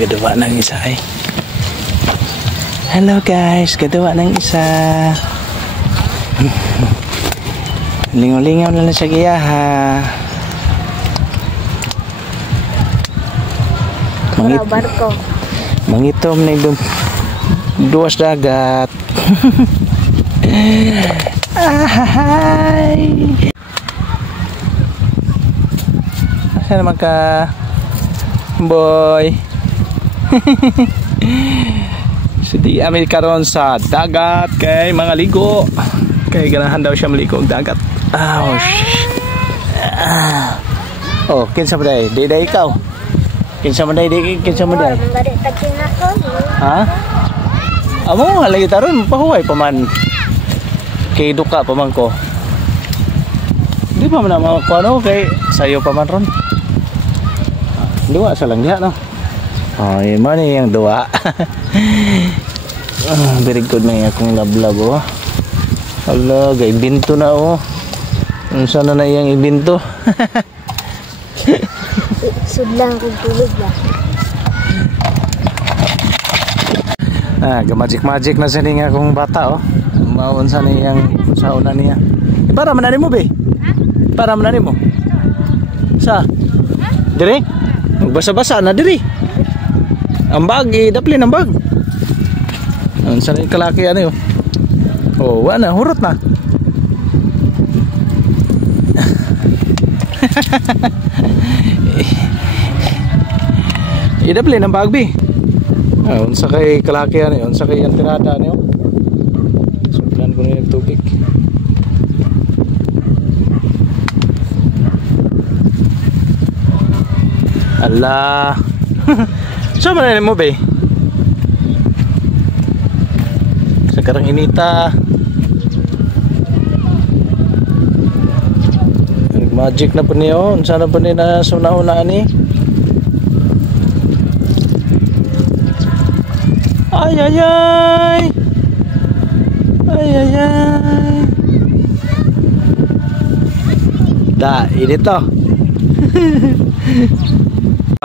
Gadawa ng isa ay. Hello guys, gadawa ng isa. Lingaw-lingaw na lang sa giyaha. Mangitom na yung duwas dagat. Ahay. Asa naman ka, boy? Sidi kami karon sa dagat kay mga ligo. Kay ganahan daw siya maligo og dagat. Oh, kinsa ba day? Day ikaw. Kinsa man day? Kinsa man day? Ha? Amo halagi taron pahuway pa man. Kay duka pa man ko. Di pa man ako ano kay sayo pa man ron. Duwa sa lang diha no. Oh, yun man yung duwa. Very good man yung akong lablab oh. Hala, gay binto na oh. Sana na iyang ibinto. Sudlang kong tulog lang. Magic na sa niya akong bata oh. Maun sa niyang sauna niya. Para mananim mo be? Para mananim mo? Sa? Dire? Magbasa-basa na dire. Ang bag, daplin ang bag. Sa niyang kalaki ano yun? Oh, wala, hurot na. Idaplin ang bag be. Unsa kay kalaki ano yun, unsa kay antinada ano yun. Sudlan ko na yung tubig. Ala. Saan ba na mo be? Sa karang inita. Magic na po niyo. Unsa na po ni na suna-una ni? Ay ay ay. Ay ay ay. Da, ini to.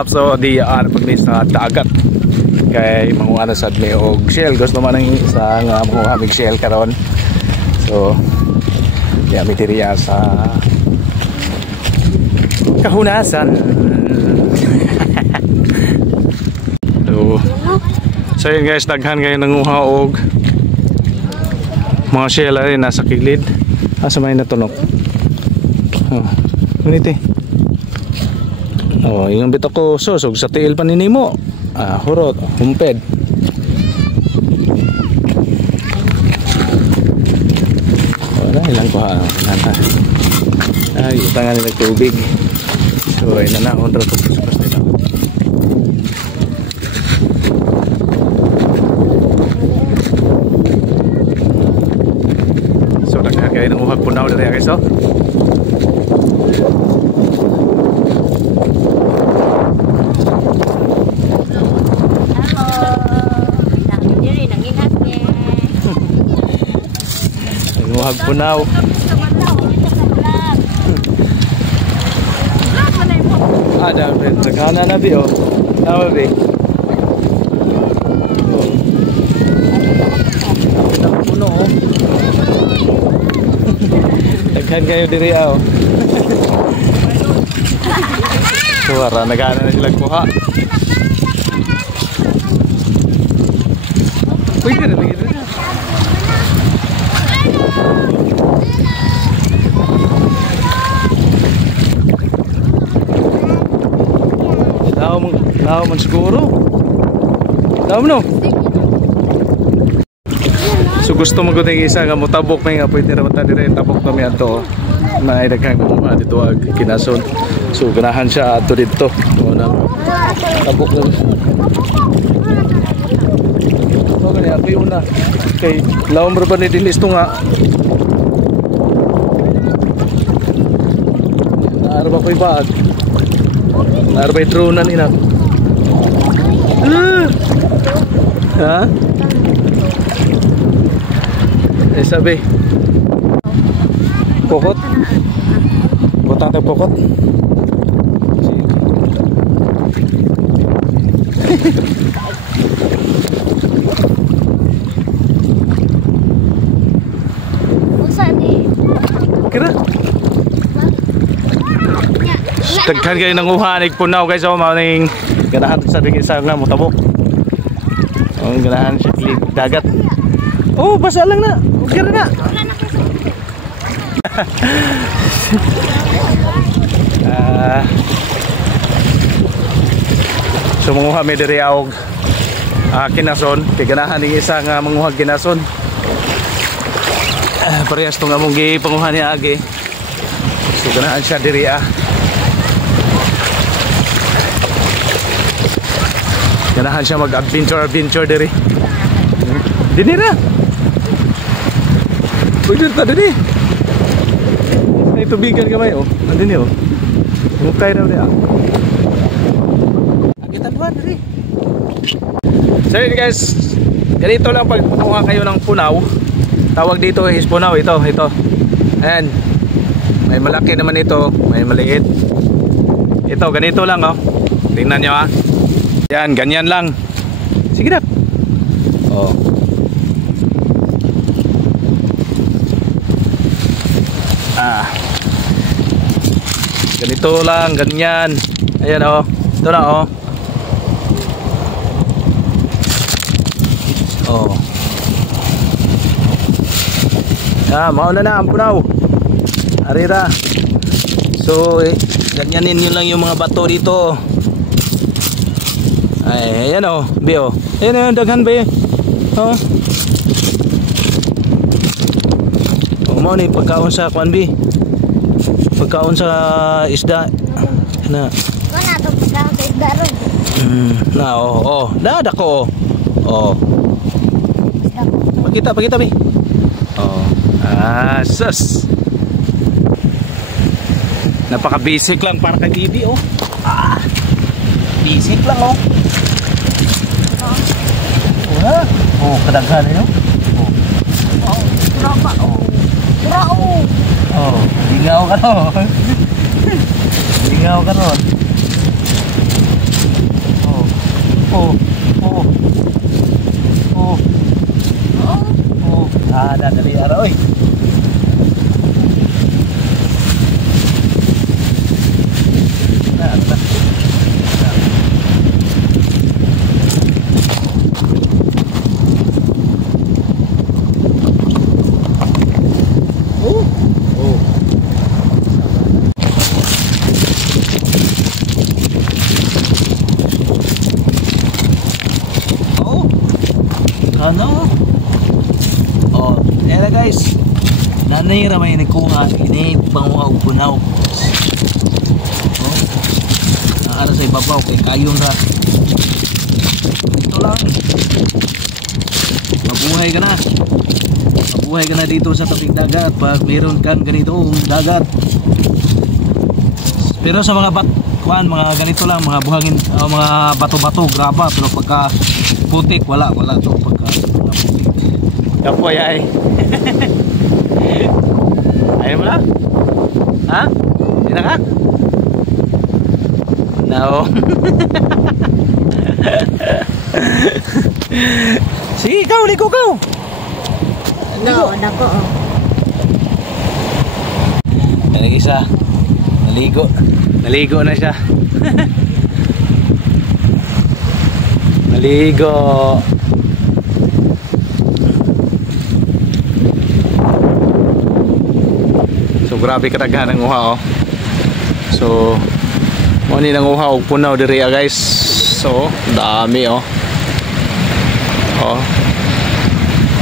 So di pagli sa dagat kay manguha na sad mi og shell. Gusto man ng isa nga manguha mig shell karon. So di mi diriya sa kahunasan. So yun guys, daghan kayo nanguha og mga shell ay nasa kilid. Asa may natunok. Oh, ngunit eh. Oh, yung bito ko susog sa tiil pa ninimo. Hurot, humped. Wala, ilang ko ha. Ay, utangan nila tubig. So, ay nanahon rin ko sa nila. So, nagkakaya ng uhag punaw na rin guys, oh. Nuhag punaw. Ada nagana na bi oh. Tama bi. Puno oh. Daghan kayo diri oh. Suara nagana na sila kuha. Pwede na lagi diri. Tao man siguro. Tao no. So gusto mo gud isa nga motabok may nga pwede ra mata dire tabok kami adto. May daghang mga dito ag kinason. So ganahan siya adto dito. Una tabok na. So gani ako yung una kay lawom ra ba ni dinis to nga. Naara ba koy bag? Naara ba drone na nina? Ha? Eh sabi pokot? Butang tayo pokot? Usa ni. Kira. Tagkan kayo ng uhanig punaw guys. O, maning ganahan sa ring isa nga mutabo. O, ganahan siya klik dagat. Oh, basa lang na. Okay na. So manguha mi diri og kinason kay ganahan ning isa nga manguha kinason. Parehas tong among gipanguha ni agi. So ganahan siya diri ganahan siya mag-adventure diri. Dini na. Pwede ta dini. May tubigan kamay oh. Andini oh. Mukay na uli Agitan ba diri. So yun guys, ganito lang pag kuha kayo ng punaw. Tawag dito is punaw ito. Ayan. May malaki naman ito, may maliit. Ito ganito lang oh. Tingnan nyo Yan, ganyan lang. Sige na. Oh. Ganito lang, ganyan. Ayan oh. Ito na oh. Oh. Mauna na ang punaw. Arira. So, ganyanin nyo lang yung mga bato dito. Ay, ayan oh. Be oh. Ayan oh, daghan be. Oh. Mo ni pagkaon sa kwan bi. Pagkaon sa isda. Na. Wala to pagkaon sa isda ron. Na oh. Dada ko. Oh. Pakita bi. Oh. Sus. Napaka-basic lang para kay Bibi oh. Basic lang oh. Oh, kadaghan no? Oh. Drama oh. Oh, lingaw ka no. Lingaw ka no. Dali araw oy. Ano? Oh, ayan guys. Nanay ramay nagkuha ini panguha og punaw. Oh. Naara sa ibabaw kay kayon ra. Ito lang. Mabuhay ka na. Mabuhay ka na dito sa tabing dagat pag meron kang ganitong dagat. Pero sa mga mga ganito lang, mga buhangin, mga bato-bato, graba, pero pagka putik wala to pagka putik. Kapoy ay. Ayaw mo na? Ha? Hindi na ka? No. Sige, ikaw, ligo ka. No, nako. May isa. Naligo na siya. Naligo. So grabe kataghan ang uha oh. So mo ni nang uha og punaw diri guys. So dami oh.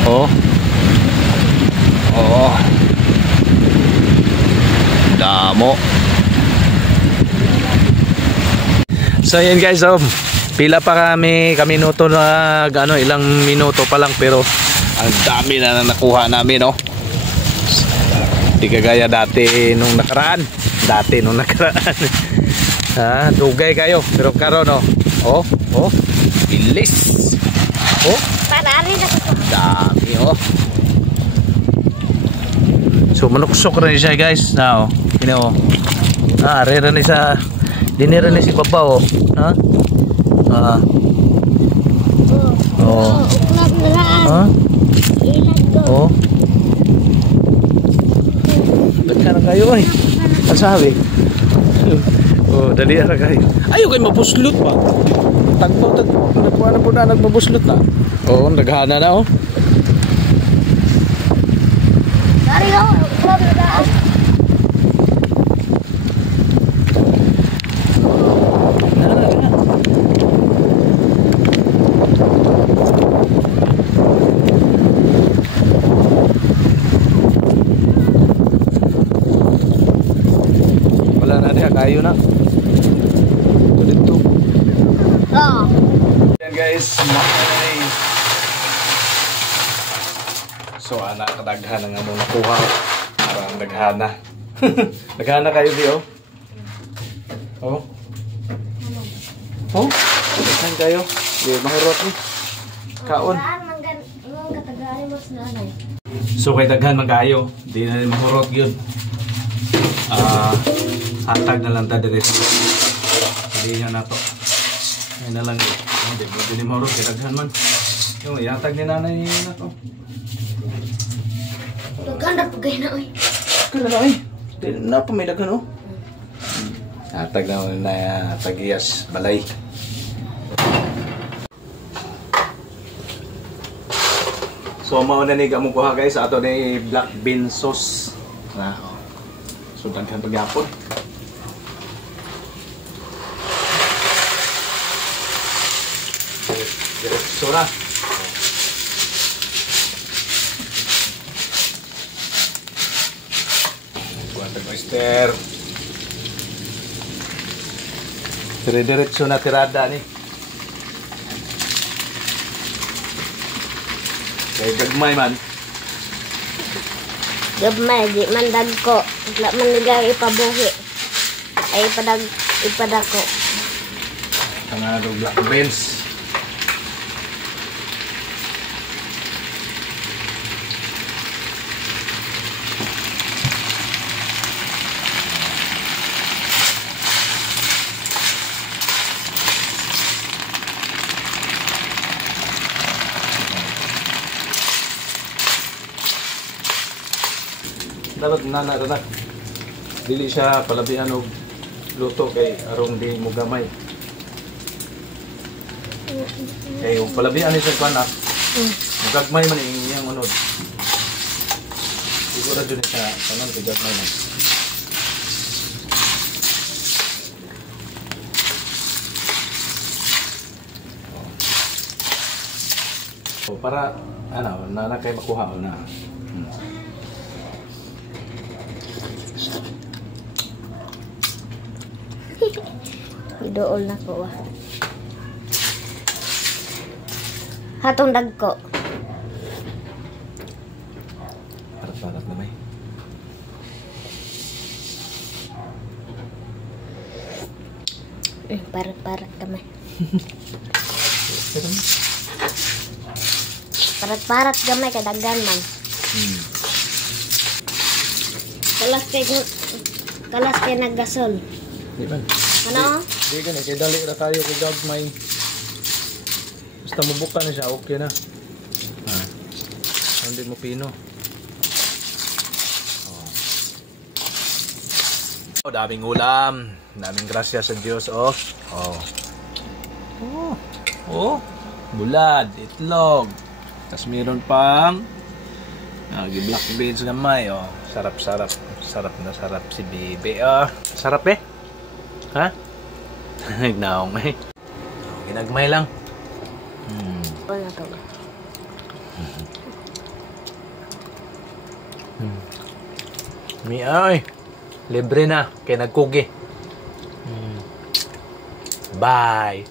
Oh. Damo. So yan guys oh. Pila pa kami minuto na ilang minuto pa lang pero ang dami na nakuha namin oh. Di kagaya dati nung nakaraan. Dugay kayo pero karon oh. Bilis. Oh. Parami na ko. Dami oh. So manuksok rin siya guys na oh. Kino oh. Arera ni sa dinera ni si baba oh. Ha? Ha? Ilag ko. Oh. Daghan na kayo ay. Ang sabi. Oh, dali na kayo. Ayaw kayo mabuslot ba? Nagpuan na po na nagmabuslot na. Oo, naghana na oh. Dari ho, club na daan. Wala na niya, kayo na. Dito. Oo. Yan guys, makay. So, anak, kadaghan na nga mong nakuha. Parang naghana. Naghana kayo di oh. Oh. Oh. Saan kayo? Di, mahurot ni. Kaon. So, kay daghan magayo. Di na rin mahurot yun. Hatag na lang ta dire sa hindi nyo na to. Ayun na lang. Hindi ni mahurot. Kay daghan man. Yung ihatag ni nanay na to. Ganda pa kayo na, oy. Kaya na ay. Dahil na pa may daghan oh. Hatag na tagiyas balay. So mauna ni gamong kuha guys ato ni black bean sauce. Na. So daghan pagyapon. Diretso na. Mister. Dire-diretso na tirada ni. Kay gagmay man. Gabmay, di man dagko. Wala man nila ipabuhi. Ay ipadako. Tanado black beans. Dapat nana dili siya palabihan og luto kay arong di mo gamay. Kay og palabihan ni siya kana. Gagmay man iyang unod. Siguro jud siya kanon kay gagmay man. O para ano na kay makuha na. Idool na ko. Hatong dagko. Parat-parat na may. Parat-parat kami. Parat-parat gamay kadaghan man. Kalas kay naggasol. Di ba? Ano? Di ka kay dali ra kayo kay gagmay. Basta mabuka na siya, okay na. Hindi mo pino. Oh, daming ulam. Daming grasya sa Diyos, oh. Oh. Oh. Oh. Bulad, itlog. Tapos meron pang black beans gamay, oh. Sarap-sarap. Sarap na sarap si Bibi, oh. Sarap eh. Ha? Nagnaong eh. Ginagmay lang. Wala ka ba? Mi ay. Libre na kay nagkugi. Bye.